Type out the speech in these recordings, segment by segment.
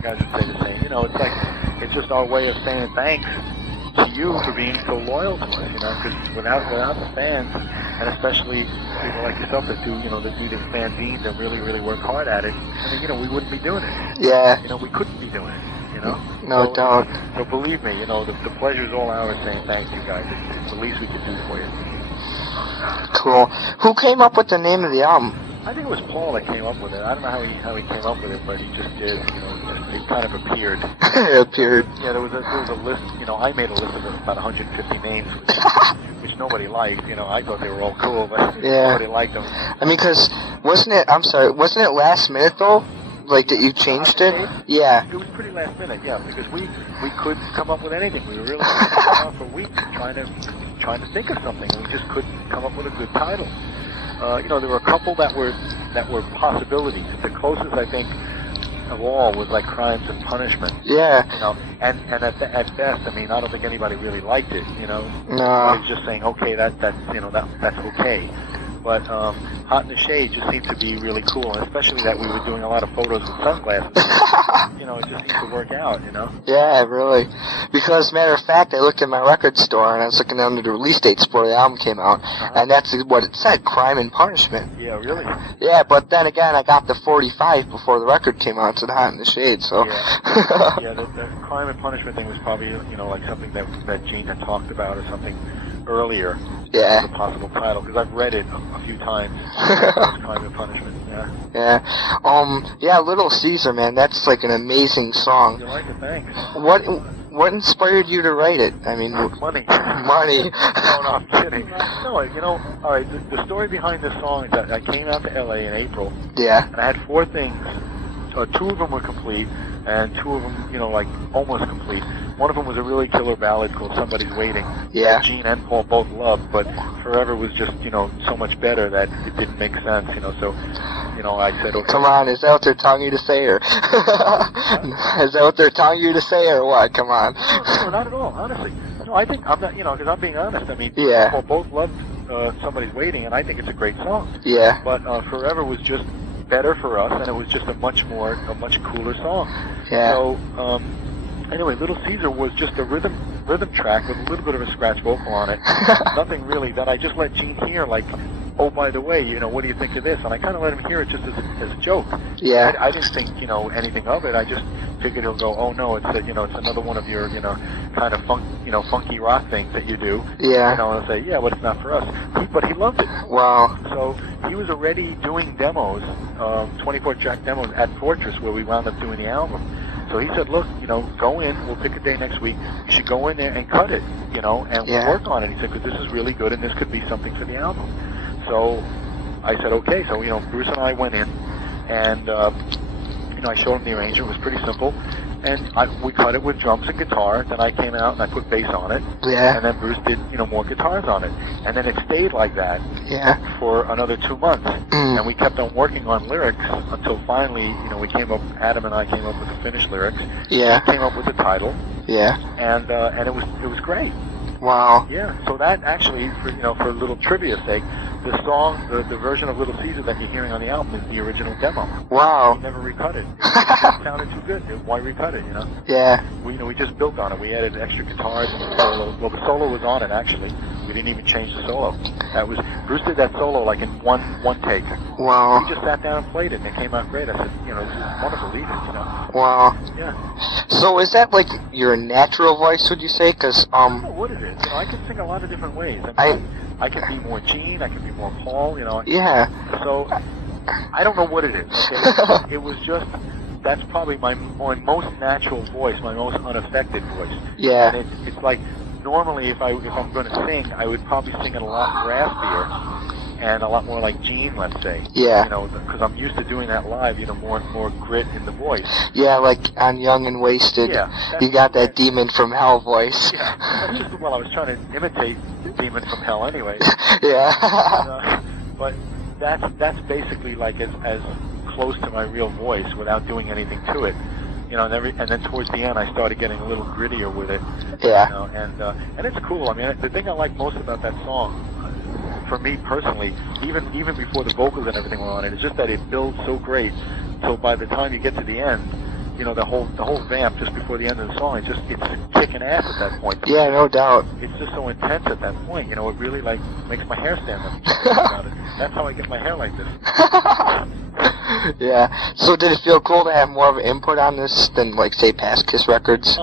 guys would say the same. It's like, it's just our way of saying thanks to you for being so loyal to us, because without the fans, and especially people like yourself that do, that do this fanzines and really, really work hard at it, we wouldn't be doing it. Yeah. We couldn't be doing it, No doubt. So believe me, the pleasure's all ours saying thank you guys. It's the least we can do for you. Cool. Who came up with the name of the album? I think it was Paul that came up with it. I don't know how he came up with it, but he just did. It kind of appeared. It appeared. Yeah, there was a list. I made a list of about 150 names, which nobody liked. I thought they were all cool, but nobody liked them. I mean, because wasn't it last minute though? Like that you changed it? Yeah. It was pretty last minute, yeah, because we couldn't come up with anything. We were really out for weeks trying to think of something. We just couldn't come up with a good title. There were a couple that were possibilities. The closest, I think, of all was like Crimes and Punishment. Yeah. And at best, I mean, I don't think anybody really liked it. No. I was just saying, okay, that's okay. But Hot in the Shade just seemed to be really cool, and especially that we were doing a lot of photos with sunglasses. It just seemed to work out, Yeah, really. Because, matter of fact, I looked at my record store, and I was looking under the release dates before the album came out, and that's what it said, Crime and Punishment. Yeah, really? Yeah, but then again, I got the 45 before the record came out, so Hot in the Shade, so... Yeah, the Crime and Punishment thing was probably, like something that Gene had talked about or something earlier. Yeah. The possible title, because I've read it a few times. Crime and Punishment. Yeah. Yeah. Little Caesar, man, that's like an amazing song. You like it? Thanks. What inspired you to write it? I mean, money. Money. No, I'm kidding. No, all right. The story behind this song is that I came out to LA in April. Yeah. And I had 4 things. 2 of them were complete, and 2 of them, like almost complete. One of them was a really killer ballad called Somebody's Waiting. Yeah. Gene and Paul both loved, but Forever was just, so much better that it didn't make sense, so, I said, okay. Come on, is that what they're telling you to say, or? Is that what they're telling you to say, or what? Come on. No, not at all, honestly. No, I think, I'm not, because I'm being honest, I mean, yeah. Paul both loved Somebody's Waiting, and I think it's a great song. Yeah. But Forever was just better for us, and it was just a much cooler song. Yeah. So, anyway, Little Caesar was just a rhythm track with a little bit of a scratch vocal on it. Nothing really that I just let Gene hear, like, oh, by the way, what do you think of this? And I kind of let him hear it just as a joke. Yeah. I didn't think, anything of it. I just figured he'll go, oh no, it's another one of your, kind of funky rock things that you do. Yeah. And I'll say, yeah, but it's not for us. But he loved it. Wow. So he was already doing demos, 24-track demos at Fortress, where we wound up doing the album. So he said, look, go in, we'll pick a day next week, you should go in there and cut it, and we'll work on it. He said, because this is really good and this could be something for the album. So I said, okay. So, Bruce and I went in, and, I showed him the arrangement. It was pretty simple. And we cut it with drums and guitar. Then I came out and I put bass on it. Yeah. And then Bruce did, more guitars on it. And then it stayed like that. Yeah. For another 2 months. And we kept on working on lyrics until finally, Adam and I came up with the finished lyrics. Yeah. He came up with the title. Yeah. And it was great. Wow. Yeah. So that actually, for a little trivia sake, the song, the version of Little Caesar that you're hearing on the album is the original demo. Wow. We never recut it. It just sounded too good. Why recut it, Yeah. We just built on it. We added extra guitars and the solo. Well, the solo was on it, actually. We didn't even change the solo. Bruce did that solo like in one take. Wow. He just sat down and played it, and it came out great. I said, this is wonderful, leave it, Wow. Yeah. So is that like your natural voice, would you say? Because, I don't know what it is. I can sing a lot of different ways. I can be more Gene, I can be more Paul, Yeah. So, I don't know what it is, okay? It was just, that's probably my most natural voice, my most unaffected voice. Yeah. And it's like, normally if I'm going to sing, I would probably sing it a lot raspier and a lot more like Gene, let's say. Yeah. Because I'm used to doing that live, more grit in the voice. Yeah, like on Young and Wasted, you got that Demon from Hell voice. Yeah, that's just, I was trying to imitate the Demon from Hell anyway. Yeah. But that's basically like as close to my real voice without doing anything to it. And then towards the end, I started getting a little grittier with it. Yeah. And it's cool. I mean, the thing I like most about that song, for me personally, even before the vocals and everything were on it, is just that it builds so great. So by the time you get to the end, the whole vamp just before the end of the song, it's kicking ass at that point. Yeah, no doubt. It's just so intense at that point. It really like makes my hair stand up. About it. That's how I get my hair like this. Yeah. So did it feel cool to have more of an input on this than, like, say, past Kiss records?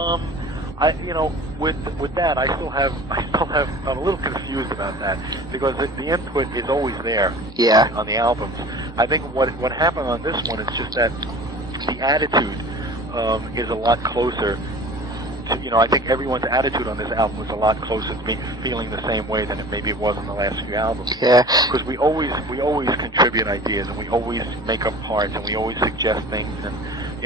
With that, I still have. I'm a little confused about that because the input is always there. Yeah. On the albums, I think what happened on this one is just that the attitude is a lot closer. I think everyone's attitude on this album was a lot closer to me feeling the same way than maybe it was in the last few albums. Yeah. Because we always contribute ideas, and we always make up parts, and we always suggest things, and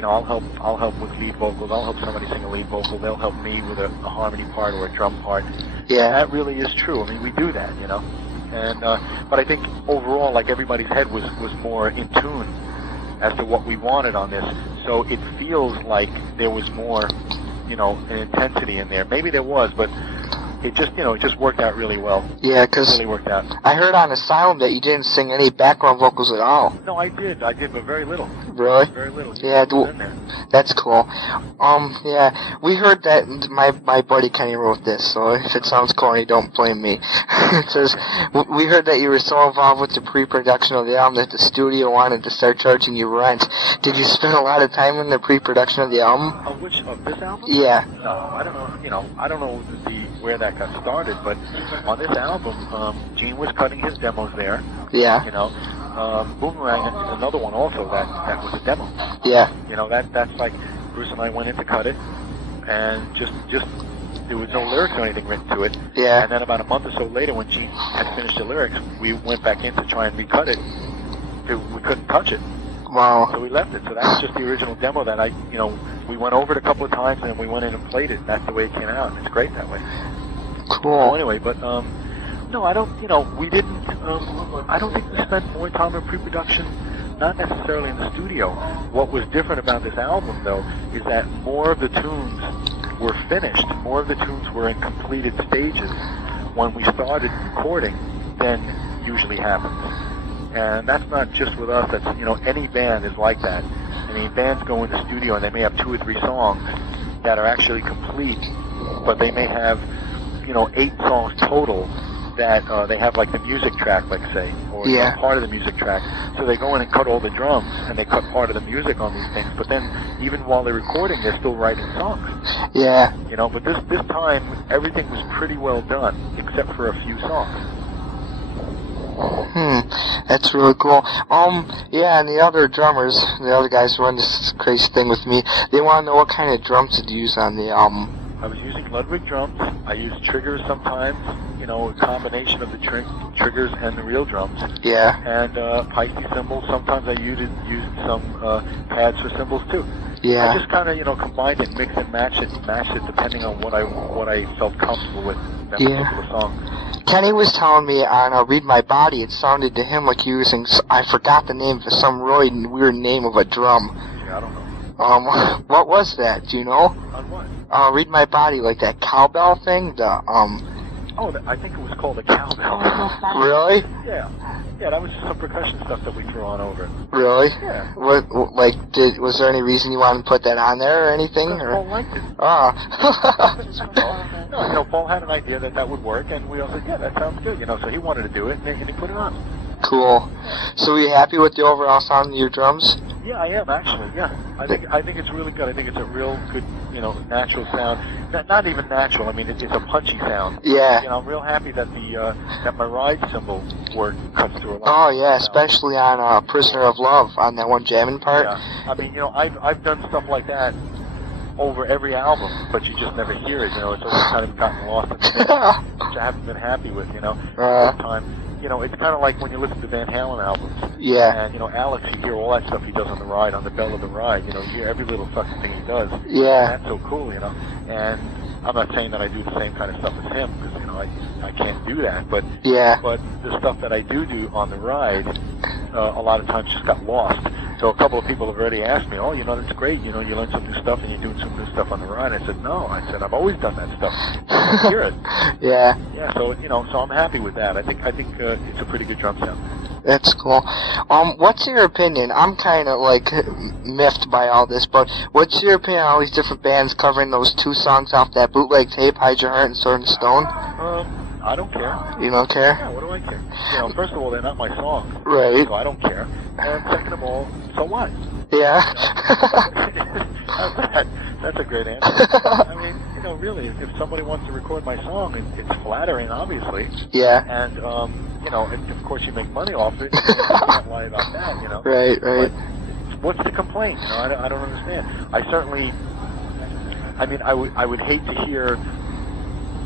I'll help with lead vocals. I'll help somebody sing a lead vocal. They'll help me with a harmony part or a drum part. Yeah. And that really is true. I mean, we do that, And but I think overall, like everybody's head was more in tune as to what we wanted on this. So it feels like there was more, an intensity in there. Maybe there was, but it just worked out really well. Yeah, because really worked out. I heard on Asylum that you didn't sing any background vocals at all. No, I did, but very little. Really? Very little. Yeah, that's cool. Yeah, we heard that my buddy Kenny wrote this, so if it sounds corny, don't blame me. It says, we heard that you were so involved with the pre-production of the album that the studio wanted to start charging you rent. Did you spend a lot of time in the pre-production of the album? Of this album? Yeah. No, I don't know. I don't know where that got started, but on this album, Gene was cutting his demos there. Yeah. Boomerang is another one also that was a demo. Yeah. That's like Bruce and I went in to cut it, and just there was no lyrics or anything written to it. Yeah. And then about a month or so later, when Gene had finished the lyrics, we went back in to try and recut it. We couldn't touch it. Wow. So we left it. So that's just the original demo that we went over it a couple of times, and then we went in and played it. That's the way it came out, and it's great that way. Cool. So anyway, but no, I don't. We didn't. I don't think we spent more time in pre-production. Not necessarily in the studio. What was different about this album, though, is that more of the tunes were finished. More of the tunes were in completed stages when we started recording than usually happens. And that's not just with us. That's any band is like that. I mean, bands go in the studio and they may have 2 or 3 songs that are actually complete, but they may have 8 songs total that they have like the music track, let's say, or part of the music track. So they go in and cut all the drums and they cut part of the music on these things. But then even while they're recording, they're still writing songs. Yeah. But this time everything was pretty well done except for a few songs. That's really cool. Yeah, and the other drummers, the other guys who run this crazy thing with me, they want to know what kind of drums to use on the album. I was using Ludwig drums. I use triggers sometimes, a combination of the triggers and the real drums. Yeah. And Pikey cymbals. Sometimes I used some pads for cymbals too. Yeah. I just kind of, combined it, mix and match it depending on what I felt comfortable with that particular song. Kenny was telling me on Read My Body, it sounded to him like using, I forgot the name, for some really weird name of a drum. Yeah, I don't know. What was that? Do you know? On what? Read My Body, like that cowbell thing? I think it was called a cowbell. Really? Yeah. Yeah, that was just some percussion stuff that we threw on over. Really? Yeah. Was there any reason you wanted to put that on there or anything? Paul liked it. No, Paul had an idea that would work, and we all said, yeah, that sounds good, so he wanted to do it, and he put it on. Cool. So are you happy with the overall sound of your drums? Yeah, I am actually. Yeah, I think it's really good. I think it's a real good, natural sound. Not even natural. I mean, it's a punchy sound. Yeah. I'm real happy that that my ride cymbal work cuts through a lot. Oh yeah, especially on "Prisoner of Love" on that one jamming part. Yeah. I mean, I've done stuff like that over every album, but you just never hear it. It's always kind of gotten lost in the mix, which I haven't been happy with. This time. It's kind of like when you listen to Van Halen albums. Yeah. And, Alex, you hear all that stuff he does on the ride, on the bell of the ride. You hear every little fucking thing he does. Yeah. And that's so cool, And I'm not saying that I do the same kind of stuff as him, because, I can't do that. But But the stuff that I do on the ride, a lot of times just got lost. So a couple of people have already asked me, oh, that's great. You learn some new stuff and you're doing some new stuff on the ride. I said, no. I said, I've always done that stuff. I hear it. Yeah. Yeah. So so I'm happy with that. I think it's a pretty good drum sound. That's cool. What's your opinion? I'm kind of like miffed by all this, but what's your opinion on all these different bands covering those 2 songs off that bootleg tape, Hide Your Heart and Sword and Stone? I don't care. You don't care? Yeah, what do I care? You know, first of all, they're not my songs. Right. So I don't care. And second of all, so what? Yeah. That's a great answer. I mean, you know, really, if somebody wants to record my song, it's flattering, obviously. Yeah. And, you know, of course you make money off it. You can't lie about that, you know. Right. But what's the complaint? You know, I don't understand. I would hate to hear.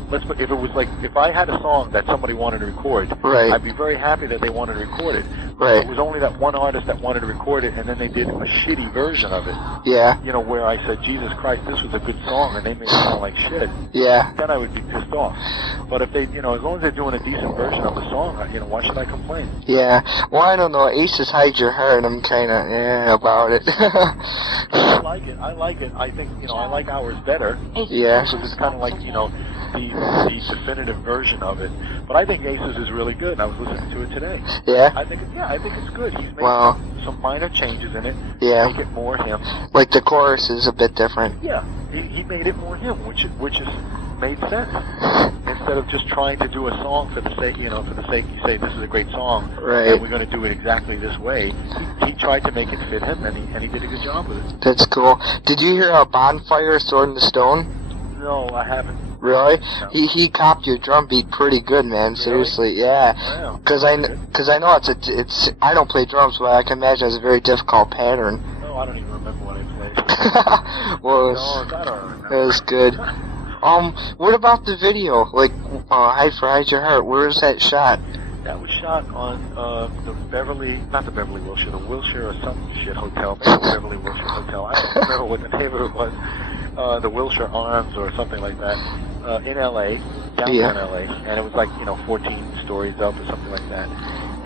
If it was like, if I had a song that somebody wanted to record, right. I'd be very happy that they wanted to record it. Right. It was only that one artist that wanted to record it, and then they did a shitty version of it. Yeah. You know, where I said, Jesus Christ, this was a good song, and they made it sound like shit. Yeah. Then I would be pissed off. But if they, you know, as long as they're doing a decent version of the song, you know, why should I complain? Yeah. Well, I don't know. Ace's Hide Your Heart, I'm kind of about it. I like it. I think, you know, I like ours better. Yeah. Because it's kind of like, you know, the definitive version of it. But I think Aces is really good, and I was listening to it today. Yeah? I think it's good. He's made some minor changes in it. Yeah. Make it more him. Like the chorus is a bit different. Yeah. He made it more him, which is made sense. Instead of just trying to do a song for the sake, you know, you say this is a great song, right. And we're going to do it exactly this way. He tried to make it fit him, and he did a good job with it. That's cool. Did you hear Bonfire, Sword in the Stone? No, I haven't. Really? No. He copied your drum beat pretty good, man. Really? Seriously, yeah. Wow. Because I know it's I don't play drums, but I can imagine it's a very difficult pattern. No, I don't even remember what I played. Well, I don't remember. It was good. What about the video? Like, Hide Your Heart. Where is that shot? That was shot on the Wilshire or some shit hotel. Maybe the Beverly Wilshire Hotel. I don't remember what the name of it was. The Wilshire Arms or something like that. In L.A., downtown L.A. And it was like, you know, 14 stories up or something like that.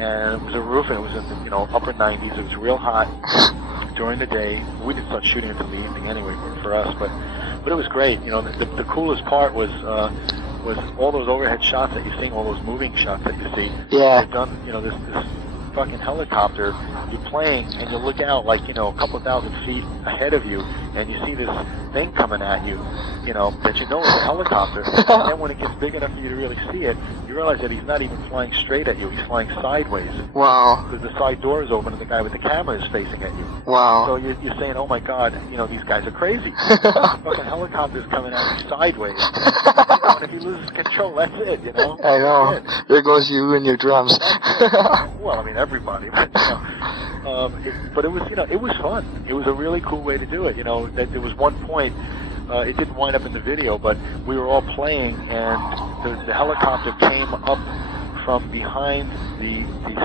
And it was a roof, and it was in the, you know, upper 90s. It was real hot during the day. We didn't start shooting until the evening anyway for us, but it was great. You know, the coolest part was all those overhead shots that you're seeing, all those moving shots that you see. Yeah. They've done, you know, this fucking helicopter. You're playing, and you look out like, you know, a couple thousand feet ahead of you, and you see this thing coming at you, you know, that you know is a helicopter. And then when it gets big enough for you to really see it, you realize that he's not even flying straight at you. He's flying sideways. Wow. Because the side door is open and the guy with the camera is facing at you. Wow. So you're saying, oh my God, you know, these guys are crazy. Fucking helicopter's coming at you sideways. You know, and if he loses control, that's it, you know? I know. There goes you and your drums. Well, I mean, everybody. But, you know, but it was, you know, it was fun. It was a really cool way to do it. You know, that there was one point, it didn't wind up in the video, but we were all playing, and the helicopter came up from behind the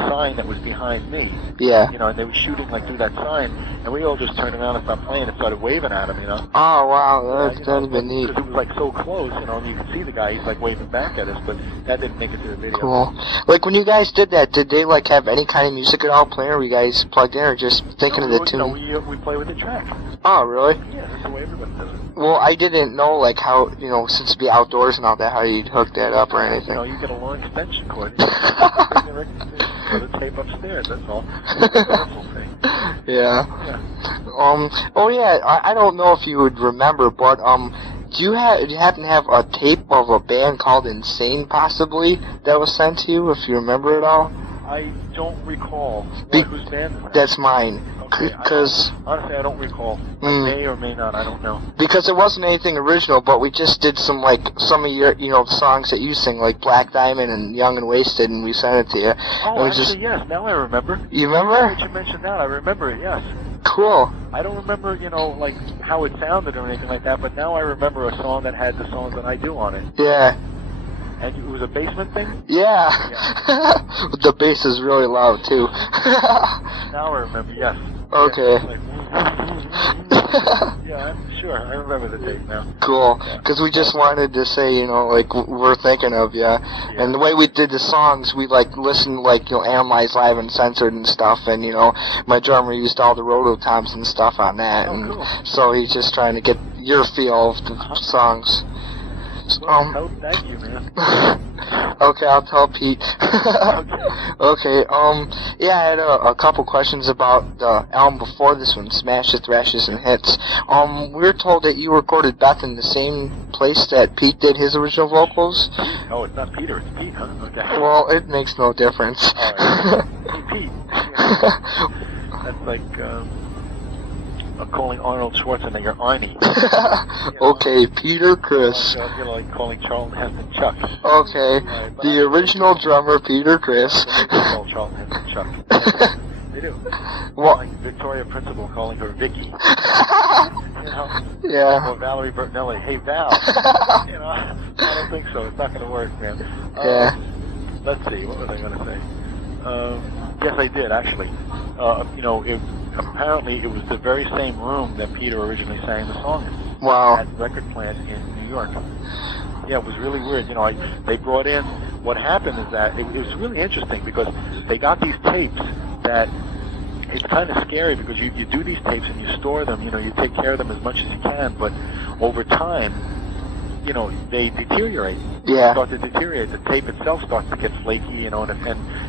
sign that was behind me. Yeah. You know, and they were shooting like through that sign, and we all just turned around and stopped playing and started waving at him, you know. Oh, wow, that'd been neat. Because it was like so close, you know, and you could see the guy, he's like waving back at us, but that didn't make it to the video. Cool. Like, when you guys did that, did they, like, have any kind of music at all playing, or were you guys plugged in, or just thinking of the tune? No, we play with the track. Oh, really? Yeah, that's the way everybody does it. Well, I didn't know, like, how, you know, since it'd be outdoors and all that, how you'd hook that up or anything. You know, you get a long extension cord. You put the tape upstairs, that's all. It's a wonderful thing. Yeah. Oh yeah, I don't know if you would remember, but, do you happen to have a tape of a band called Insane, possibly, that was sent to you, if you remember it all? I don't recall. Whose band is that? That's mine. Okay, Cause, honestly, I don't recall. I may or may not, I don't know. Because it wasn't anything original, but we just did some of your, you know, songs that you sing, like Black Diamond and Young and Wasted, and we sent it to you. Oh, actually, yes, now I remember. You remember? Now that you mentioned that, I remember it, yes. Cool. I don't remember, you know, like, how it sounded or anything like that, but now I remember a song that had the songs that I do on it. Yeah. And it was a basement thing? Yeah. The bass is really loud, too. Now I remember, yes. Okay. Yeah, I'm sure. I remember the tape now. Cool. Because we just wanted to say, you know, like, we're thinking of you. And the way we did the songs, we, like, listened, like, you know, Analyzed Live and Censored and stuff. And, you know, my drummer used all the rototoms and stuff on that. Oh, and cool. so he's just trying to get your feel of the songs. Thank you, man. Okay, I'll tell Pete. Okay. Yeah, I had a couple questions about the album before this one, Smashes, Thrashes, and Hits. We were told that you recorded Beth in the same place that Pete did his original vocals. Oh, it's not Peter, it's Pete, huh? Okay. Well, it makes no difference. All right. Hey, Pete. That's like calling Arnold Schwarzenegger Arnie. Okay, Peter Chris. Like calling Charlton Heston Chuck. Okay, the original drummer Peter Chris. They call Charlton Heston Chuck. They do. What? Like Victoria Principal calling her Vicky. Yeah. Or Valerie Bertinelli, hey Val. I don't think so. It's not going to work, man. Yeah. Let's see. What was I going to say? Yes, I did actually. Apparently it was the very same room that Peter originally sang the song in. Wow. At the record plant in New York. Yeah, it was really weird. They brought in. What happened is that it was really interesting because they got these tapes that. It's kind of scary because you do these tapes and you store them. You take care of them as much as you can, but over time, they deteriorate. Yeah. They start to deteriorate. The tape itself starts to get flaky, and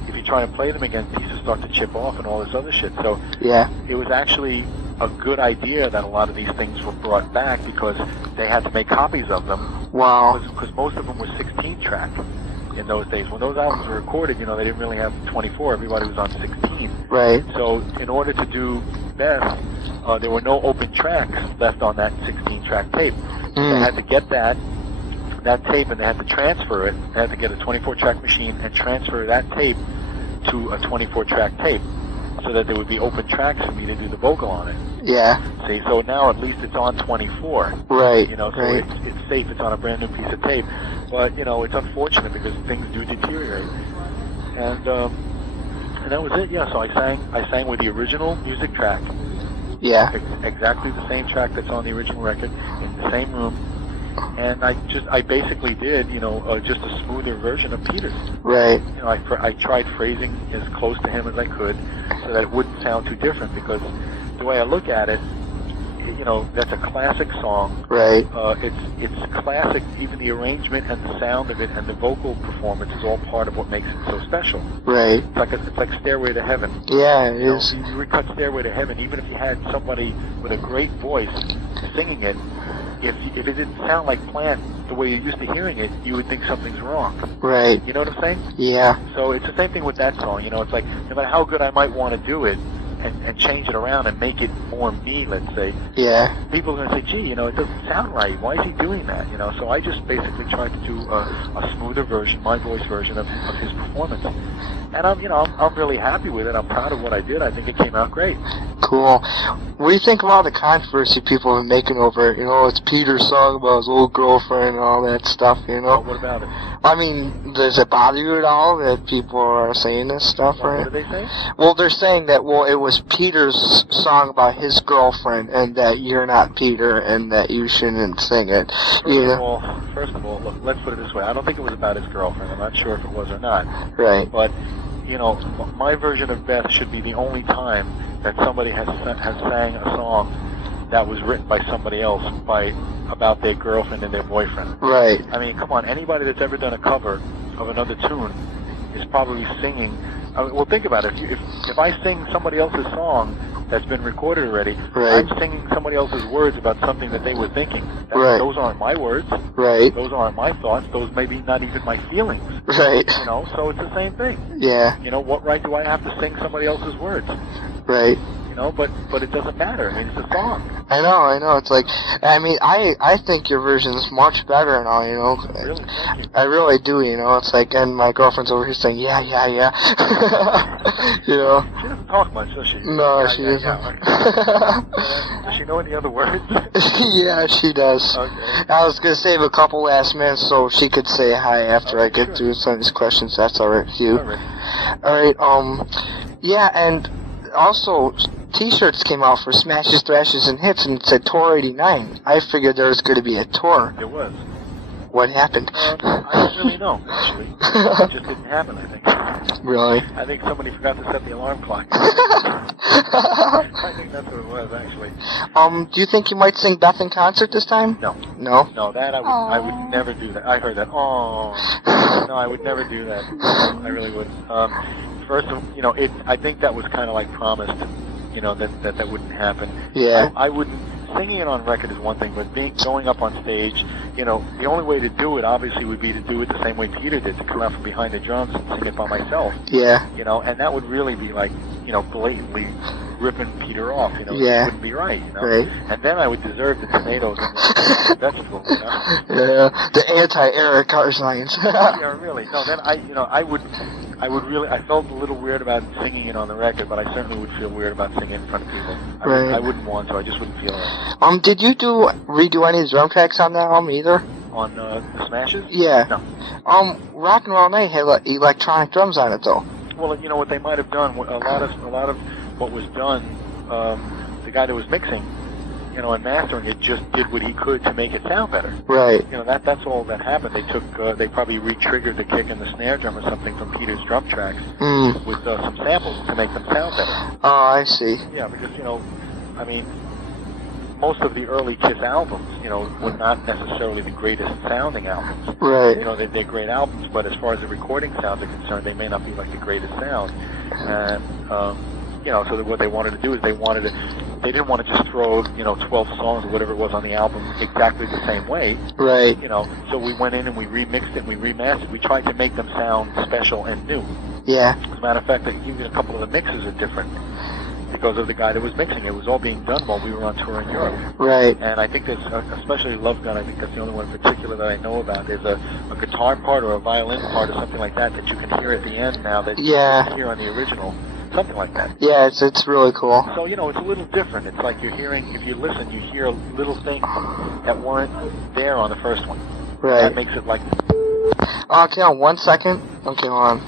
if you try to play them again, pieces start to chip off and all this other shit. So yeah, it was actually a good idea that a lot of these things were brought back because they had to make copies of them. Wow. Because most of them were 16 track in those days. When those albums were recorded, they didn't really have 24. Everybody was on 16. Right. So in order to do Beth, there were no open tracks left on that 16-track tape. They had to get that tape and they had to transfer it. They had to get a 24-track machine and transfer that tape to a 24-track tape so that there would be open tracks for me to do the vocal on it. Yeah. See, so now at least it's on 24. Right. So right. It's safe. It's on a brand new piece of tape. But, it's unfortunate because things do deteriorate. And that was it. Yeah, so I sang with the original music track. Yeah. Exactly the same track that's on the original record in the same room. And I basically did, just a smoother version of Peter's. Right. I tried phrasing as close to him as I could so that it wouldn't sound too different because the way I look at it, that's a classic song. Right. It's classic. Even the arrangement and the sound of it and the vocal performance is all part of what makes it so special. Right. It's like Stairway to Heaven. Yeah, it is. You recut Stairway to Heaven, even if you had somebody with a great voice singing it, if it didn't sound like Plant the way you're used to hearing it, you would think something's wrong. Right. You know what I'm saying? Yeah. So it's the same thing with that song. It's like no matter how good I might want to do it, and change it around and make it more me, let's say. Yeah. People are going to say, gee, it doesn't sound right. Why is he doing that? So I just basically tried to do a smoother version, my voice version of his performance. And I'm really happy with it. I'm proud of what I did. I think it came out great. Cool. What do you think about the controversy people have been making over it? It's Peter's song about his old girlfriend and all that stuff, Well, what about it? I mean, does it bother you at all that people are saying this stuff? What do they say? Well, they're saying that, it was Peter's song about his girlfriend and that you're not Peter and that you shouldn't sing it. First of all, look, let's put it this way. I don't think it was about his girlfriend. I'm not sure if it was or not. Right. But, my version of Beth should be the only time that somebody has sang a song that was written by somebody else about their girlfriend and their boyfriend. Right. I mean, come on, anybody that's ever done a cover of another tune is probably singing. Think about it. If I sing somebody else's song that's been recorded already, right. I'm singing somebody else's words about something that they were thinking. Right. Those aren't my words. Right. Those aren't my thoughts. Those may be not even my feelings. Right. So it's the same thing. Yeah. What right do I have to sing somebody else's words? Right. But it doesn't matter. I mean, it's a song. I know. It's like, I think your version is much better and all, Really? Thank you. I really do, It's like, and my girlfriend's over here saying, yeah. She doesn't talk much, does she? No, she doesn't. Does she know any other words? Yeah, she does. Okay. I was going to save a couple last minutes so she could say hi after I get through some of these questions. That's all right with you. All right. Yeah, and also, T-shirts came out for Smashes, Thrashes, and Hits, and it said Tour 89. I figured there was going to be a tour. It was. what happened? I don't really know, actually. It just didn't happen, I think. Really? I think somebody forgot to set the alarm clock. I think that's what it was, actually. Do you think you might sing Beth in concert this time? No. No? No, that I would never do that. I heard that. Oh. No, I would never do that. I really wouldn't. First, I think that was kind of like promised, that wouldn't happen. Yeah. I wouldn't. Singing it on record is one thing, but going up on stage, the only way to do it obviously would be to do it the same way Peter did, to come out from behind the drums and sing it by myself. Yeah. And that would really be like, blatantly ripping Peter off. Yeah. It wouldn't be right. Right. And then I would deserve the tomatoes and the vegetables. Yeah. The anti-Eric Carr signs. Yeah, really. No, then I would really. I felt a little weird about singing it on the record, but I certainly would feel weird about singing it in front of people. I wouldn't want to. I just wouldn't feel it. Did you redo any of the drum tracks on that album either? On the Smashes? Yeah. No. Rock and Roll Night had electronic drums on it though. Well, what they might have done, a lot of what was done, the guy that was mixing, and mastering it just did what he could to make it sound better. Right. That's all that happened. They probably re-triggered the kick and the snare drum or something from Peter's drum tracks with some samples to make them sound better. Oh, I see. Yeah, because, most of the early Kiss albums, were not necessarily the greatest sounding albums. Right. They're great albums, but as far as the recording sounds are concerned, they may not be like the greatest sound. And, so what they wanted to do is they didn't want to just throw, 12 songs or whatever it was on the album exactly the same way. Right. So we went in and we remixed it and we remastered. We tried to make them sound special and new. Yeah. As a matter of fact, even a couple of the mixes are different because of the guy that was mixing. It was all being done while we were on tour in Europe. Right. And I think there's, especially Love Gun, I think that's the only one in particular that I know about. There's a guitar part or a violin part or something like that you can hear at the end now that you can hear on the original. Something like that. Yeah, it's really cool. So, it's a little different. It's like you're hearing, if you listen, you hear little things that weren't there on the first one. Right. That makes it like... Okay, on 1 second. Okay, on.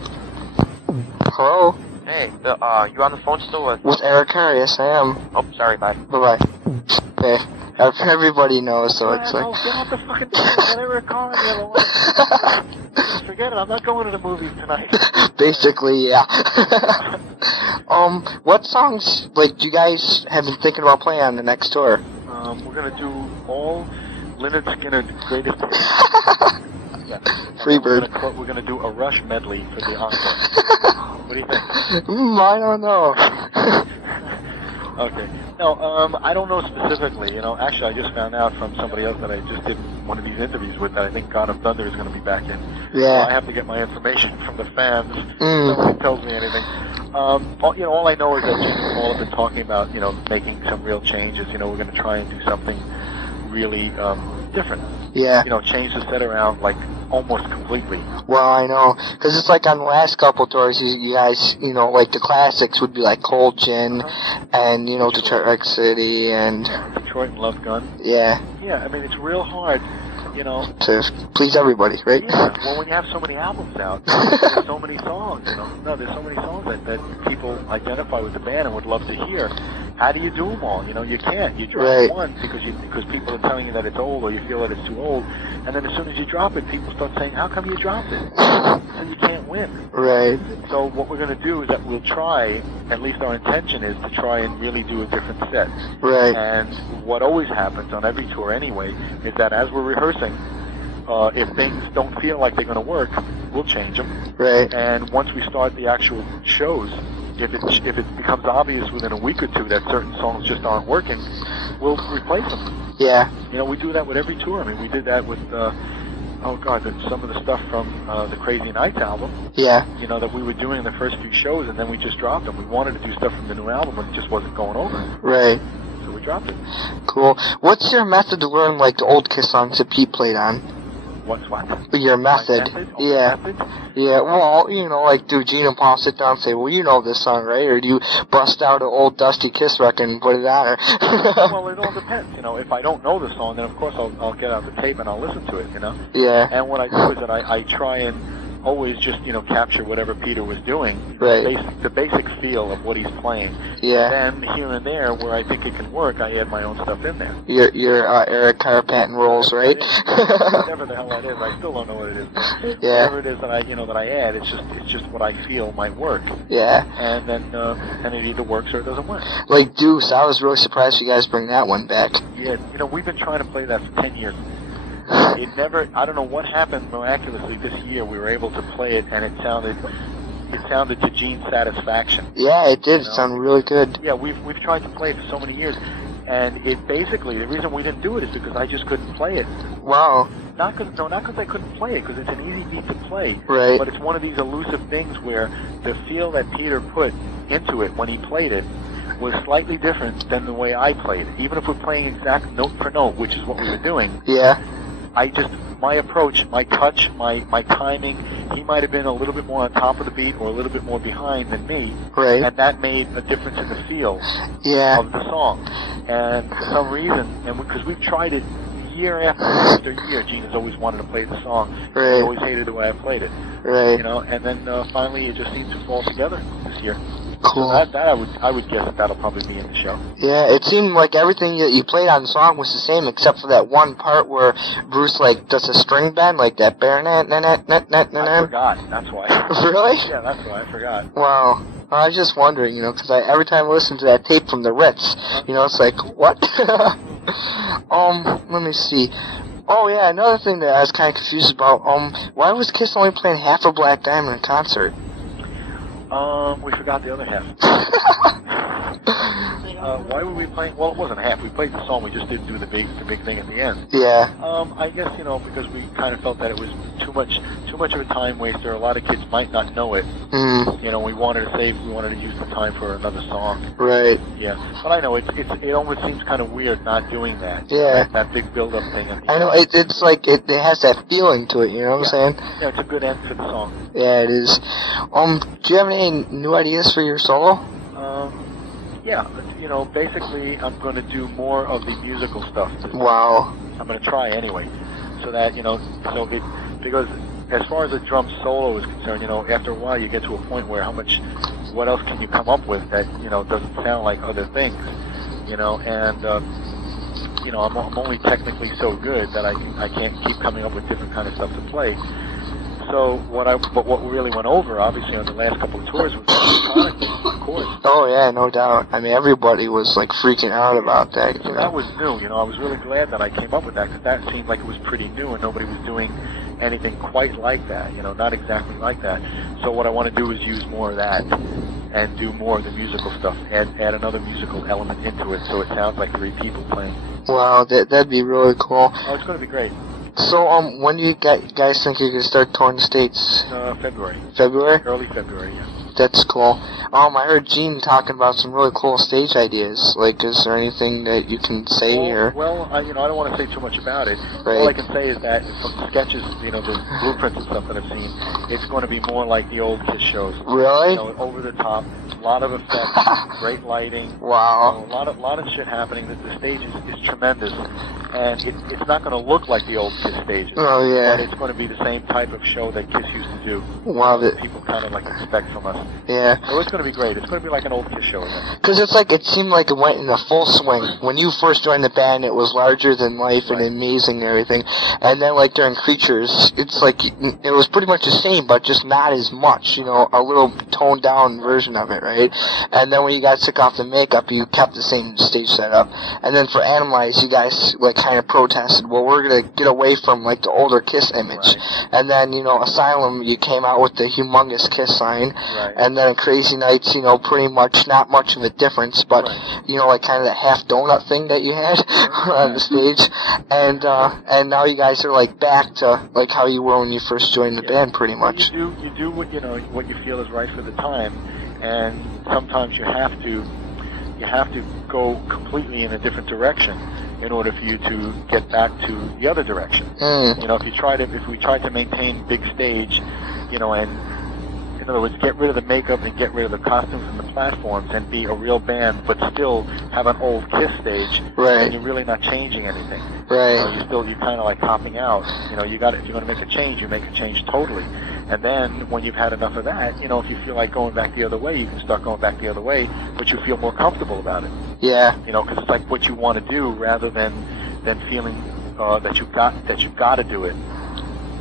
Hello? Hey, you on the phone still with Eric Carr? Yes, I am. Oh, sorry, bye. Bye-bye. Okay. Everybody knows, so it's like... Oh, get off the fucking phone. Get Eric Carr on the other line. Forget it. I'm not going to the movies tonight. Basically, yeah. What songs, do you guys have been thinking about playing on the next tour? We're going to do all Lynyrd Skynyrd's greatest hits. Yeah. Freebird. We're going to do a Rush medley for the encore. What do you think? I don't know. Okay. No, I don't know specifically. Actually, I just found out from somebody else that I just did one of these interviews with that I think God of Thunder is going to be back in. Yeah. So I have to get my information from the fans. Nobody tells me anything. All I know is that Gene and Paul have been talking about, making some real changes. We're going to try and do something really different. Yeah. Change the set around almost completely. Well, I know, because it's like on the last couple tours, you guys, the classics would be like Cold Gin, and Detroit Rock City, and Detroit and Love Gun. Yeah. Yeah, I mean it's real hard, to please everybody, right? Yeah. Well, when you have so many albums out, there's so many songs. There's so many songs that people identify with the band and would love to hear. How do you do them all? You can't. You drop one because people are telling you that it's old or you feel that it's too old, and then as soon as you drop it, people start saying, "How come you dropped it?" So you can't win. Right. So what we're going to do is that we'll try. At least our intention is to try and really do a different set. Right. And what always happens on every tour anyway is that as we're rehearsing, if things don't feel like they're going to work, we'll change them. Right. And once we start the actual shows, if it becomes obvious within a week or two that certain songs just aren't working, we'll replace them. Yeah. We do that with every tour. I mean, we did that with, some of the stuff from the Crazy Nights album. Yeah. That we were doing the first few shows, and then we just dropped them. We wanted to do stuff from the new album, but it just wasn't going over. Right. So we dropped it. Cool. What's your method to learn, the old Kiss songs that Pete played on? What's what? Your method. Yeah. Method? Yeah, well, do Gene and Paul sit down and say, well, you know this song, right? Or do you bust out an old dusty Kiss record and put it on? Well, it all depends. If I don't know the song, then of course I'll get out the tape and I'll listen to it, Yeah. And what I do is that I try and always just, capture whatever Peter was doing, Right. the basic feel of what he's playing. Yeah. And then here and there, where I think it can work, I add my own stuff in there. Your Eric Carr patent rolls, right? Whatever the hell that is, I still don't know what it is. But Yeah. whatever it is that I add, it's just what I feel might work. Yeah. And then and it either works or it doesn't work. Like Deuce, I was really surprised you guys bring that one back. Yeah, we've been trying to play that for 10 years. It never, I don't know what happened miraculously this year. We were able to play it, and it sounded to Gene's satisfaction. Yeah, it did. It sounded really good. Yeah, we've tried to play it for so many years, and it basically, the reason we didn't do it is because I just couldn't play it. Wow. Not because I couldn't play it, because it's an easy beat to play. Right. But it's one of these elusive things where the feel that Peter put into it when he played it was slightly different than the way I played it. Even if we're playing exact note for note, which is what we were doing. Yeah. My approach, my touch, my timing, he might have been a little bit more on top of the beat or a little bit more behind than me. Right. And that made a difference in the feel Yeah. of the song. And for some reason, because we've tried it year after year, Gene has always wanted to play the song. Right. He always hated the way I played it. Right. And then finally it just seemed to fall together this year. Cool. So that I would guess that'll probably be in the show. Yeah, it seemed like everything that you played on the song was the same, except for that one part where Bruce does a string bend like that. I forgot. That's why. Really? Yeah, that's why I forgot. Wow. I was just wondering, because every time I listen to that tape from the Ritz, it's like, what? Let me see. Oh yeah, another thing that I was kind of confused about. Why was Kiss only playing half of Black Diamond in concert? We forgot the other half. Why were we playing? Well, it wasn't half. We played the song. We just didn't do the big thing at the end. Yeah. I guess because we kind of felt that it was too much of a time waster. A lot of kids might not know it. Mm. We wanted to use the time for another song. Right. Yeah, but I know it almost seems kind of weird not doing that. Yeah. That big build-up thing. At the I know end. it's like it has that feeling to it. You know what I'm saying? Yeah, it's a good end to the song. Yeah, it is. Do you have any new ideas for your solo? Yeah, basically I'm going to do more of the musical stuff. Wow. I'm going to try anyway, so that because as far as the drum solo is concerned, after a while you get to a point where what else can you come up with that doesn't sound like other things, and I'm only technically so good that I can't keep coming up with different kind of stuff to play. So what really went over, obviously, on the last couple of tours was electronic, of course. Oh yeah, no doubt. I mean, everybody was freaking out about that. So that was new. I was really glad that I came up with that, because that seemed like it was pretty new and nobody was doing anything quite like that. Not exactly like that. So what I want to do is use more of that and do more of the musical stuff, add another musical element into it, so it sounds like 3 people playing. Wow, that'd be really cool. Oh, it's going to be great. So, when do you guys think you can start touring the States? February. February? Early February, yeah. That's cool. I heard Gene talking about some really cool stage ideas. Is there anything that you can say here? Well, I don't want to say too much about it. Right. All I can say is that from the sketches, the blueprints and stuff that I've seen, it's going to be more like the old Kiss shows. Really? Over the top, a lot of effects, great lighting. Wow. A lot of shit happening. The stage is tremendous, and it's not going to look like the old Kiss stages. Oh yeah. But it's going to be the same type of show that Kiss used to do. Wow. That people kind of expect from us. Yeah. So it's going to be great. It's going to be like an old Kiss show again. Because it seemed like it went in a full swing. When you first joined the band, it was larger than life and amazing and everything. And then during Creatures, it's it was pretty much the same, but just not as much. A little toned down version of it, right? And then when you guys took off the makeup, you kept the same stage setup. And then for Animalize, you guys kind of protested, well, we're gonna get away from the older Kiss image. Right. And then Asylum, you came out with the humongous Kiss sign. Right. And then Crazy Nights, pretty much not much of a difference, but kind of that half donut thing that you had on the stage. And now you guys are back to how you were when you first joined the band, pretty much. You do what what you feel is right for the time, and sometimes you have to go completely in a different direction in order for you to get back to the other direction. Mm. If we try to maintain big stage, and In other words, get rid of the makeup and get rid of the costumes and the platforms and be a real band, but still have an old Kiss stage. Right. And you're really not changing anything. Right. You're kind of like hopping out. If you're going to make a change, you make a change totally. And then when you've had enough of that, if you feel like going back the other way, you can start going back the other way, but you feel more comfortable about it. Yeah. Because it's like what you want to do rather than feeling that you've got to do it.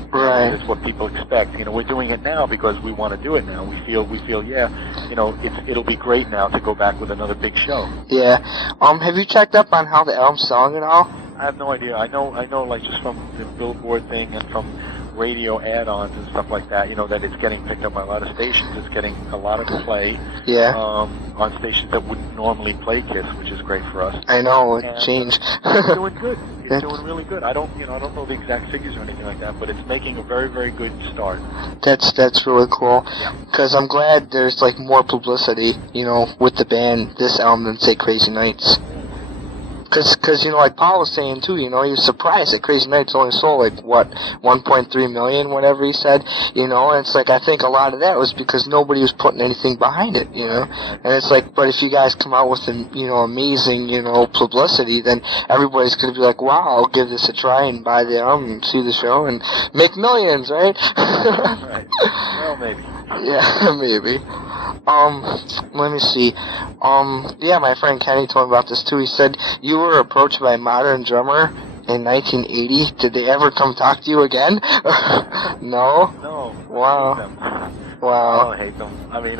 Right. It's what people expect. We're doing it now because we want to do it now. We feel, yeah, it'll be great now to go back with another big show. Yeah. Have you checked up on how the album's selling at all? I have no idea. I know, like just from the Billboard thing and from radio add-ons and stuff like that, that it's getting picked up by a lot of stations. It's getting a lot of play. Yeah. On stations that wouldn't normally play Kiss, which is great for us. I know, it changed. It's doing good. It's doing really good. I don't know the exact figures or anything like that, but it's making a very, very good start. That's really cool. Yeah. Because I'm glad there's like more publicity, with the band, this album, than say Crazy Nights. Because like Paul was saying too, he was surprised that Crazy Nights only sold 1.3 million, whatever he said, and it's like, I think a lot of that was because nobody was putting anything behind it, and it's like, but if you guys come out with amazing, publicity, then everybody's gonna be like, wow, I'll give this a try and buy the album and see the show and make millions, right? Right. Well, maybe. Yeah, maybe. Let me see. Yeah, my friend Kenny told me about this too. He said you were approached by a Modern drummer in 1980. Did they ever come talk to you again? No? No. Wow. I hate them. Wow. I hate them. I mean,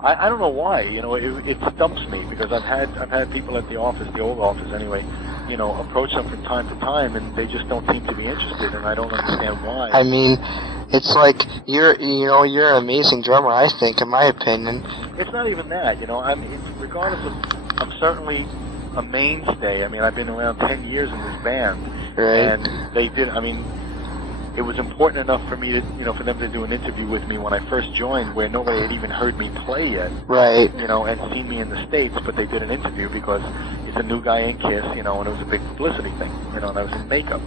I don't know why. It stumps me because I've had people at the office, the old office anyway, approach them from time to time, and they just don't seem to be interested, and I don't understand why. I mean, it's like you're an amazing drummer, I think, in my opinion. It's not even that, regardless of, I'm certainly a mainstay. I mean, I've been around 10 years in this band, Right. and they did. I mean, it was important enough for me to, for them to do an interview with me when I first joined, where nobody had even heard me play yet. Right. And seen me in the States, but they did an interview because it's a new guy in Kiss, and it was a big publicity thing, and I was in makeup.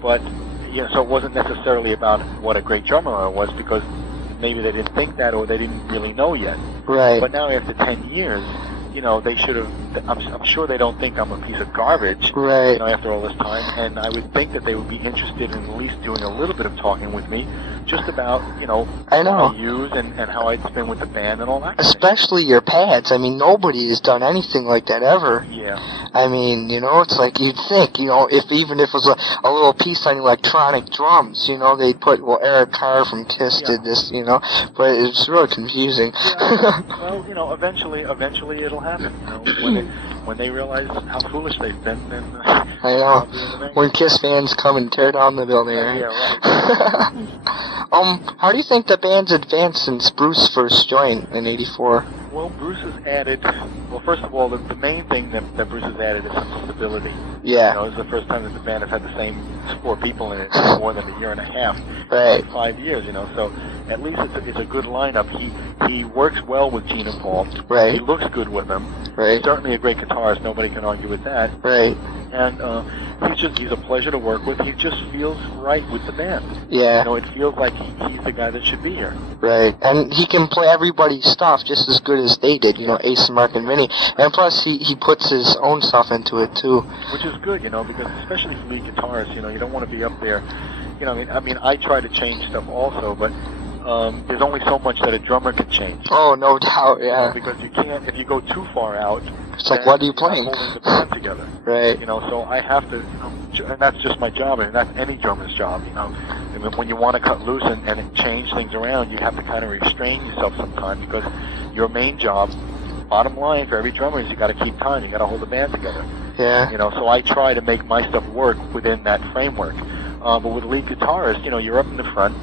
But so it wasn't necessarily about what a great drummer I was, because maybe they didn't think that, or they didn't really know yet. Right. But now after 10 years, they should have. I'm sure they don't think I'm a piece of garbage. Right. After all this time, and I would think that they would be interested in at least doing a little bit of talking with me, just about I know. what I use and how I'd spin with the band and all that. Especially your pads. I mean, nobody has done anything like that ever. Yeah. I mean, it's like you'd think, if it was a little piece on electronic drums, they'd put, Eric Carr from Kiss did this, but it's really confusing. Yeah. Well, eventually it'll happen. When they realize how foolish they've been, then I know. When Kiss fans come and tear down the building, right? Yeah, right. How do you think the band's advanced since Bruce first joined in '84? Well, Bruce has added. Well, first of all, the main thing that Bruce has added is some stability. Yeah. It's the first time that the band has had the same 4 people in it for more than a year and a half. Right. 5 years, So at least it's a good lineup. He works well with Gene and Paul. Right. He looks good with them. Right. He's certainly a great guitarist. Nobody can argue with that. Right. And he's a pleasure to work with. He just feels right with the band. Yeah. It feels like he's the guy that should be here. Right. And he can play everybody's stuff just as good as they did, Ace, Mark, and Vinny. And plus, he puts his own stuff into it, too. Which is good, because especially for lead guitarists, you don't want to be up there. I mean, I try to change stuff also, but there's only so much that a drummer can change. Oh, no doubt, yeah. Because you can't, if you go too far out, it's like, what are you playing? Holding the band together. Right. So I have to, and that's just my job, and that's any drummer's job, And when you want to cut loose and change things around, you have to kind of restrain yourself sometimes, because your main job, bottom line for every drummer, is you got to keep time, you got to hold the band together. Yeah. So I try to make my stuff work within that framework. But with a lead guitarist, you're up in the front,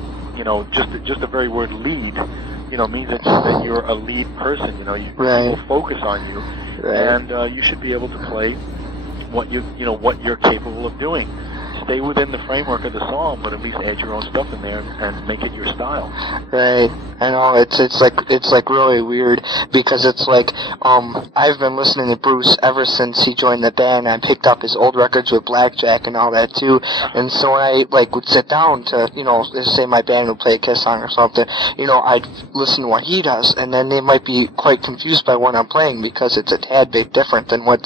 just the very word lead, means that you're a lead person, Right. People focus on you. Right. And you should be able to play what you're capable of doing. stay within the framework of the song, but at least add your own stuff in there and make it your style. Right. I know it's like really weird because it's like I've been listening to Bruce ever since he joined the band. I picked up his old records with Blackjack and all that too. And so when I like would sit down to, you know, let's say my band would play a Kiss song or something, you know, I'd listen to what he does, and then they might be quite confused by what I'm playing because it's a tad bit different than what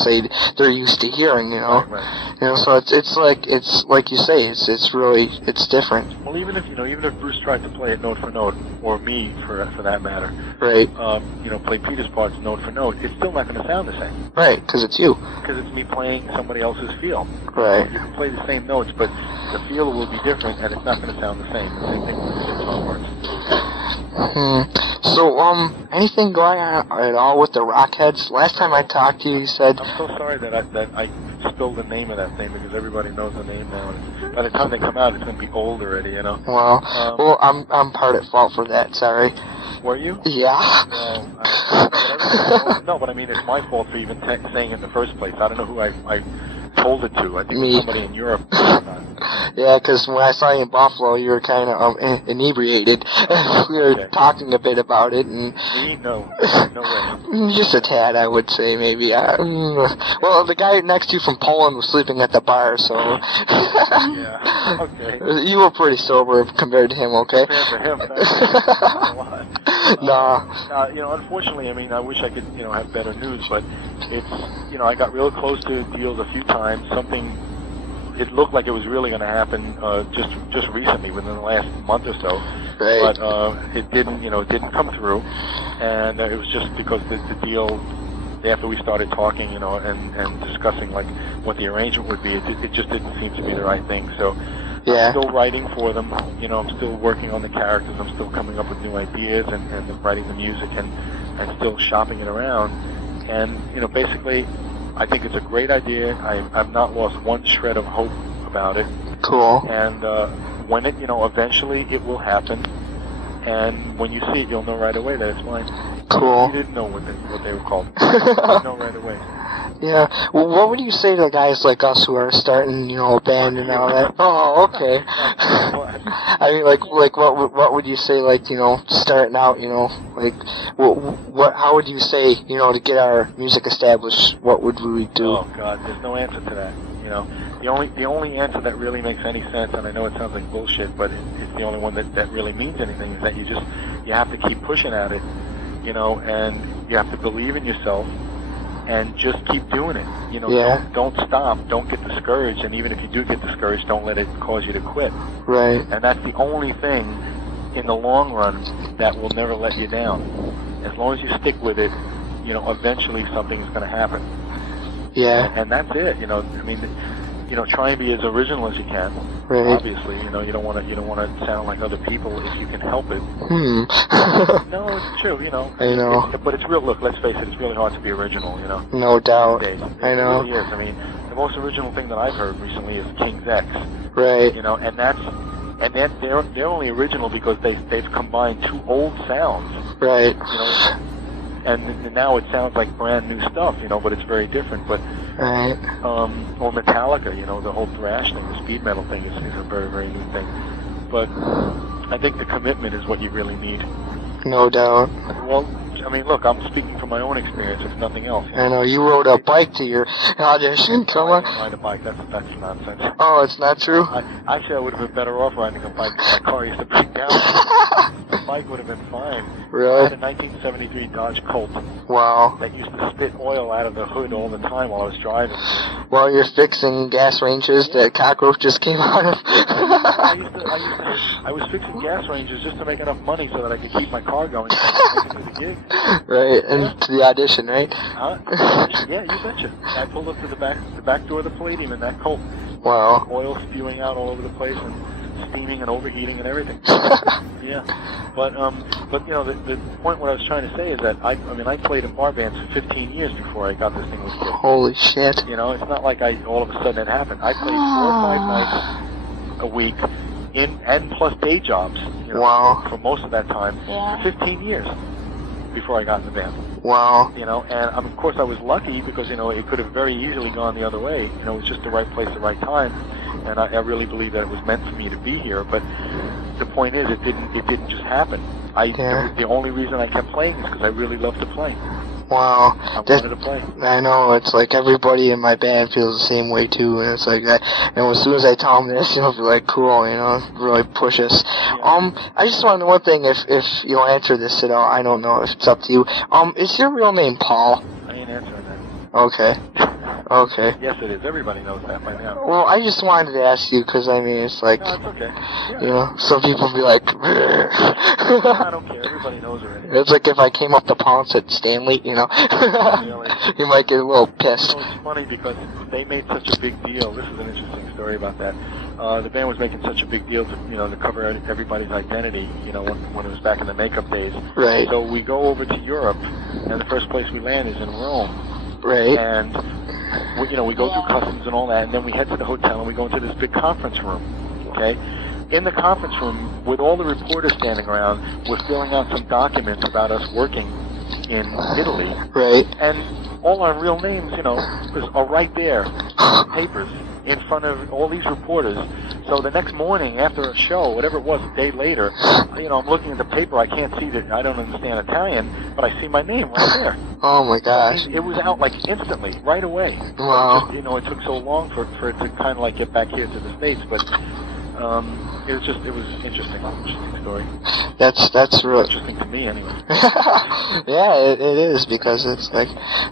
they're used to hearing, you know. Right. You know, so it's like you say, it's really different. Well, even if Bruce tried to play it note for note, or me for that matter, right? You know, play Peter's parts note for note, it's still not going to sound the same. Right, because it's you. Because it's me playing somebody else's feel. Right. You can play the same notes, but the feel will be different, and it's not going to sound the same. The same thing with the guitar parts. So, anything going on at all with the Rockheads? Last time I talked to you, you said... I'm so sorry that I spilled the name of that thing, because everybody knows the name now. And by the time they come out, it's going to be old already, you know? Well, I'm part at fault for that, sorry. Were you? Yeah. Well, no, but I mean, it's my fault for even saying it in the first place. I don't know who I told it to. I think it was somebody in Europe. Yeah, because when I saw you in Buffalo, you were kind of inebriated. We were talking a bit about it, and Me? No way. just a tad, I would say, maybe. Well, the guy next to you from Poland was sleeping at the bar, so Yeah. Okay. you were pretty sober compared to him. Okay. Fair for him. Thanks a lot. Nah. You know, unfortunately, I mean, I wish I could, you know, have better news, but it's, you know, I got real close to deals a few times. It looked like it was really going to happen just recently, within the last month or so. Right. But it didn't come through, and it was just because the deal, after we started talking, you know, and discussing like what the arrangement would be, it just didn't seem to be the right thing. So Yeah. I'm still writing for them. You know, I'm still working on the characters. I'm still coming up with new ideas and writing the music and still shopping it around. And, you know, basically, I think it's a great idea. I've not lost one shred of hope about it. Cool. And when it, you know, eventually it will happen. And when you see it, you'll know right away that it's mine. Cool. You didn't know what they were called. You know right away. Yeah. Well, what would you say to guys like us who are starting, you know, a band and all that? Oh, okay. I mean, like what would you say, like, you know, starting out, you know, like, how would you say, you know, to get our music established? What would we do? Oh God, there's no answer to that. You know, the only answer that really makes any sense, and I know it sounds like bullshit, but it's the only one that really means anything, is that you have to keep pushing at it, you know, and you have to believe in yourself. And just keep doing it. You know, Yeah. don't stop. Don't get discouraged. And even if you do get discouraged, don't let it cause you to quit. Right. And that's the only thing in the long run that will never let you down. As long as you stick with it, you know, eventually something's going to happen. Yeah. And that's it. You know, I mean, you know, try and be as original as you can. Right. Obviously, you know, you don't want to sound like other people if you can help it. No, it's true. You know. I know. But it's real. Look, let's face it. It's really hard to be original. You know. No doubt. It I know. really is. I mean, the most original thing that I've heard recently is King's X. Right. You know, and they're only original because they've combined two old sounds. Right. You know, and now it sounds like brand new stuff. You know, but it's very different. But Right. or Metallica. You know, the whole thrash thing, the speed metal thing is a very, very new thing. But I think the commitment is what you really need. No doubt. Well, I mean, look, I'm speaking from my own experience, if nothing else. I know, you rode a bike to your audition, come I on. didn't ride a bike, that's nonsense. Oh, it's not true? Actually, I would have been better off riding a bike. My car used to break down. The bike would have been fine. I Really? had a 1973 Dodge Colt Wow. that used to spit oil out of the hood all the time while I was driving. While you're fixing gas ranges that cockroaches came out of. I was fixing gas ranges just to make enough money so that I could keep my car going so I could make it to the gig. Right, and to the audition, right? Huh? Yeah, you betcha. I pulled up to the back door of the Palladium in that Colt. Wow. Oil spewing out all over the place and steaming and overheating and everything. Yeah. But you know, the point what I was trying to say is that I played in bar bands for 15 years before I got this thing with Kiss. Holy shit. You know, it's not like all of a sudden it happened. I played 4 or 5 nights a week and plus day jobs, you know, Wow. for most of that time, Yeah. for 15 years. before I got in the band. Wow. You know, and of course I was lucky because, you know, it could have very easily gone the other way. You know, it was just the right place, the right time, and I really believe that it was meant for me to be here. But the point is, it didn't just happen. The only reason I kept playing is because I really love to play. Wow. I wanted to play. I know, it's like everybody in my band feels the same way too, and it's like that. And as soon as I tell them this, you know, they're like, cool, you know, really push us. Yeah. I just want to know one thing, if you'll answer this at all, I don't know if it's up to you. Is your real name Paul? I ain't answering that. Okay. Okay. Yes, it is. Everybody knows that by now. Well, I just wanted to ask you, because, I mean, it's like, No, it's okay. Yeah. you know, some people be like, I don't care. Everybody knows already. it's like if I came up to Paul and said Stanley, you know, Really? you might get a little pissed. You know, it's funny because they made such a big deal. This is an interesting story about that. The band was making such a big deal to, you know, to cover everybody's identity, you know, when it was back in the makeup days. Right. So we go over to Europe, and the first place we land is in Rome. Right. And you know, we go through customs and all that, and then we head to the hotel and we go into this big conference room. Okay. In the conference room, with all the reporters standing around, we're filling out some documents about us working in Italy. Right. And all our real names, you know, are right there, papers, in front of all these reporters. So the next morning after a show, whatever it was, a day later, you know, I'm looking at the paper. I can't see that. I don't understand Italian, but I see my name right there. Oh my gosh. It was out like instantly, right away. Wow. Just, you know, it took so long for it to kind of like get back here to the States, but it was interesting story. That's really Interesting to me, anyway. yeah, it is, because it's like,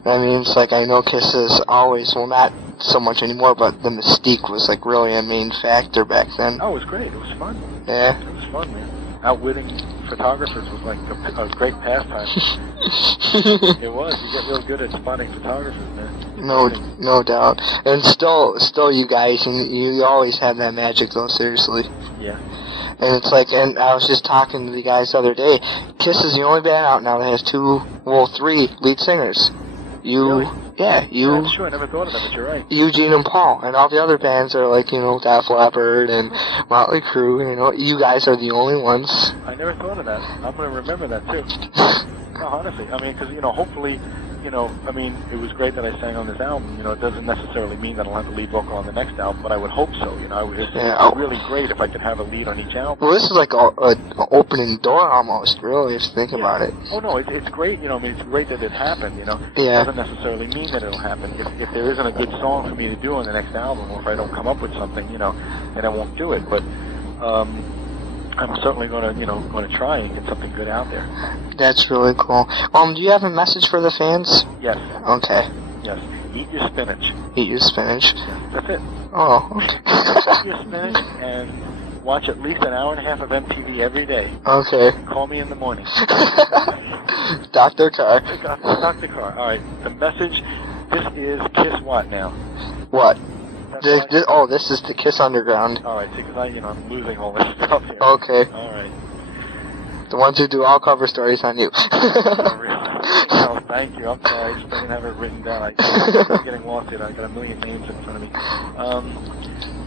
I mean, it's like, I know Kiss is always, well, not so much anymore, but the mystique was like really a main factor back then. Oh, it was great. It was fun. Yeah. It was fun, man. Outwitting photographers was like a great pastime. It was. You get real good at spotting photographers, man. No doubt. And still you guys, and you always have that magic though, seriously. Yeah. And it's like, and I was just talking to the guys the other day, Kiss is the only band out now that has 3 lead singers. Really? Yeah, Yeah, that's true. I never thought of that, but you're right. Eugene and Paul, and all the other bands are like, you know, Def Leppard and Motley Crue, you know, you guys are the only ones. I never thought of that. I'm going to remember that, too. No, honestly. I mean, because, you know, hopefully, you know, I mean, it was great that I sang on this album. You know, it doesn't necessarily mean that I'll have the lead vocal on the next album, but I would hope so. You know, it's really great if I could have a lead on each album. Well, this is like a opening door almost, really, if you think about it. Oh, no, it's great. You know, I mean, it's great that it happened, you know. Yeah. It doesn't necessarily mean that it'll happen. If there isn't a good song for me to do on the next album, or if I don't come up with something, you know, then I won't do it. But I'm certainly going to try and get something good out there. That's really cool. Do you have a message for the fans? Yes. Okay. Yes. Eat your spinach. Eat your spinach. Yes, that's it. Oh, okay. Eat your spinach and watch at least an hour and a half of MTV every day. Okay. Call me in the morning. Dr. Carr. Dr. Carr. All right. The message. This is Kiss what now? What? This This is the Kiss Underground. all right. See, because I'm losing all this stuff here. Okay. All right. The ones who do all cover stories on you. Oh, really? No, thank you. I'm sorry. I just didn't have it written down. I'm getting lost here. I got a million names in front of me.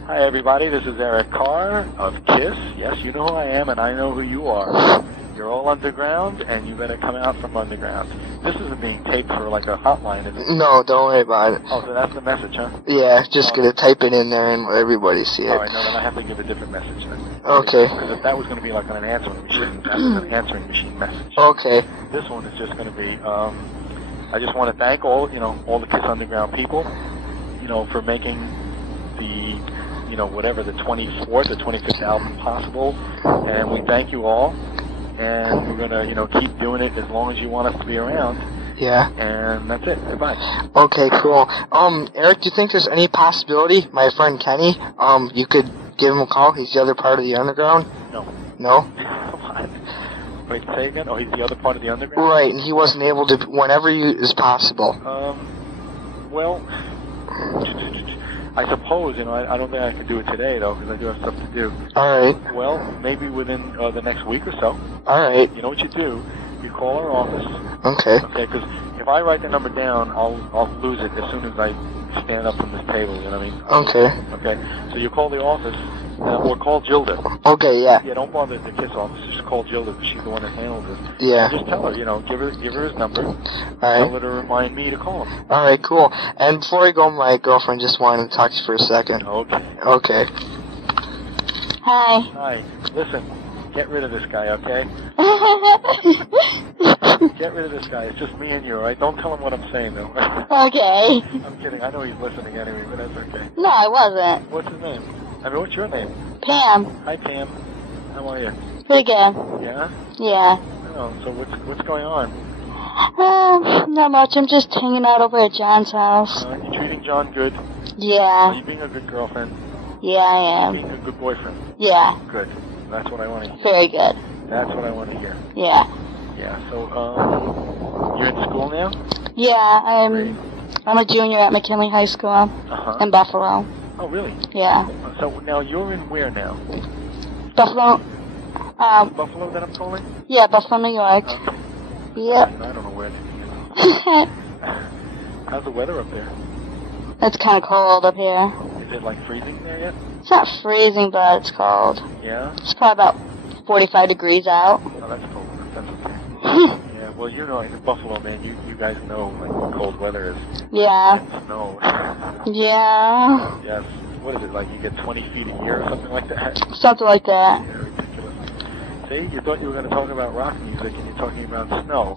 Hi, everybody. This is Eric Carr of Kiss. Yes, you know who I am, and I know who you are. You're all underground, and you better come out from underground. This isn't being taped for like a hotline, is it? No, don't worry about it. Oh, so that's the message, huh? Yeah, just gonna type it in there and let everybody see it. All right, no, then I have to give a different message then. Okay. Because if that was going to be like on an answering machine, that was an answering machine message. Okay. This one is just going to be, I just want to thank all the Kiss Underground people, you know, for making the, you know, whatever, the 24th or 25th album possible. And we thank you all. And we're going to, you know, keep doing it as long as you want us to be around. Yeah. And that's it. Goodbye. Okay, cool. Eric, do you think there's any possibility, my friend Kenny, you could give him a call? He's the other part of the underground? No. No? What? Wait, say again? Oh, he's the other part of the underground? Right, and he wasn't able to, whenever is possible. Well, I suppose, you know, I don't think I could do it today, though, because I do have stuff to do. All right. Well, maybe within the next week or so. All right. You know what you do? You call our office. Okay. Okay, because if I write the number down, I'll lose it as soon as I stand up from this table, you know what I mean? Okay. Okay, so you call the office, Or call Gilda. Okay, yeah. Yeah, don't bother the KISS office. Just call Gilda because she's the one that handles this. Yeah. Just tell her, give her his number. Alright. Tell her to remind me to call him. Alright, cool. And before we go, my girlfriend just wanted to talk to you for a second. Okay. Okay. Hi. Hi. Listen, get rid of this guy, okay? Get rid of this guy. It's just me and you, all right? Don't tell him what I'm saying, though. Okay. I'm kidding. I know he's listening anyway, but that's okay. No, I wasn't. What's his name? I mean, what's your name? Pam. Hi, Pam. How are you? Pretty good. Yeah? Yeah. Oh, so what's going on? Not much. I'm just hanging out over at John's house. You treating John good? Are Yeah. you being a good girlfriend? Yeah, I Are am. you being a good boyfriend? Yeah. Good. That's what I want to hear. Very good. That's what I want to hear. Yeah. Yeah, so, you're in school now? Yeah, Great. I'm a junior at McKinley High School Uh-huh. in Buffalo. Oh, really? Yeah. So now you're in where now? Buffalo. Buffalo that I'm calling? Yeah, Buffalo, New York. Okay. Yep. I don't know where it is. How's the weather up there? It's kind of cold up here. Is it like freezing there yet? It's not freezing, but it's cold. Yeah? It's probably about 45 degrees out. Oh, that's cold. That's okay. Yeah, well, in Buffalo, man, you guys know like what cold weather is. Yeah. And snow. Yeah. Yes. What is it, like you get 20 feet a year or something like that? Something like that. Yeah, ridiculous. See, you thought you were going to talk about rock music and you're talking about snow.